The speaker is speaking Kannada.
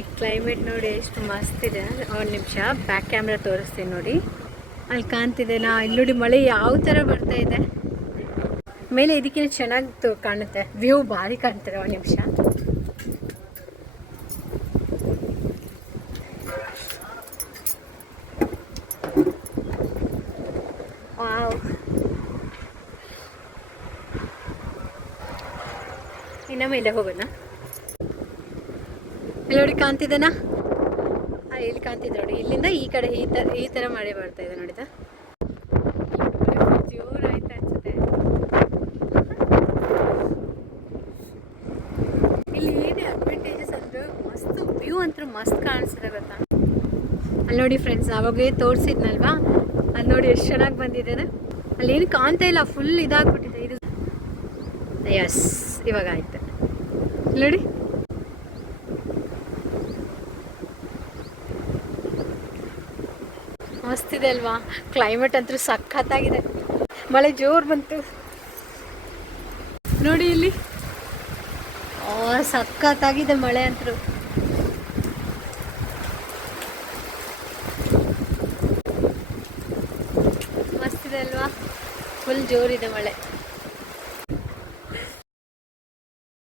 ಇಲ್ಲಿ ಕ್ಲೈಮೇಟ್ ನೋಡಿ ಎಷ್ಟು ಮಸ್ತ್ ಇದೆ. ಒಂದು ನಿಮಿಷ ಬ್ಯಾಕ್ ಕ್ಯಾಮ್ರಾ ತೋರಿಸ್ತೀನಿ ನೋಡಿ. ಅಲ್ಲಿ ಕಾಣ್ತಿದೆನಾ, ಇಲ್ಲಿ ನೋಡಿ ಮಳೆ ಯಾವ ಥರ ಬರ್ತಾ ಇದೆ. ಮೇಲೆ ಇದಕ್ಕಿಂತ ಚೆನ್ನಾಗಿ ಕಾಣುತ್ತೆ, ವ್ಯೂ ಭಾರಿ ಕಾಣ್ತಾರೆ. ಒಂದು ನಿಮಿಷ. ವಾವ್, ಇನ್ನ ಮೇಲೆ ಹೋಗೋಣ. ಇಲ್ಲಿ ನೋಡಿ ಕಾಣ್ತಿದ್ದೇನಾ, ಇಲ್ಲಿ ಕಾಣ್ತಿದ್ದೆ ನೋಡಿ. ಇಲ್ಲಿಂದ ಈ ಕಡೆ ಈ ಥರ ಮಳೆ ಬರ್ತಾ ಇದೆ ನೋಡಿದ. ಜೋರಾಯ್ತು ಅನ್ಸುತ್ತೆ. ಇಲ್ಲಿ ಏನೇ ಅಡ್ವಾಂಟೇಜಸ್ ಅಂದ್ರೆ ಮಸ್ತ್ ವ್ಯೂ ಅಂತೂ ಮಸ್ತ್ ಕಾಣಿಸ್ತದೆ ಗೊತ್ತಾ. ಅಲ್ಲಿ ನೋಡಿ ಫ್ರೆಂಡ್ಸ್, ಅವಾಗೇ ತೋರಿಸಿದ್ನಲ್ವಾ, ಅಲ್ಲಿ ನೋಡಿ ಎಷ್ಟು ಚೆನ್ನಾಗಿ ಬಂದಿದೆ. ಅಲ್ಲಿ ಏನು ಕಾಣ್ತಾ ಇಲ್ಲ, ಫುಲ್ ಇದಾಗ್ಬಿಟ್ಟಿದೆ ಇದು. ಎಸ್, ಇವಾಗ ಆಯ್ತು ನೋಡಿ. ಮಸ್ತಿದೆ ಅಲ್ವಾ, ಕ್ಲೈಮೇಟ್ ಅಂತೂ ಸಖತ್ತಾಗಿದೆ. ಮಳೆ ಜೋರು ಬಂತು ನೋಡಿ ಇಲ್ಲಿ. ಸಖತ್ತಾಗಿದೆ ಮಳೆ ಅಂತೂ. ಮಸ್ತಿದೆ ಅಲ್ವಾ, ಫುಲ್ ಜೋರಿದೆ ಮಳೆ.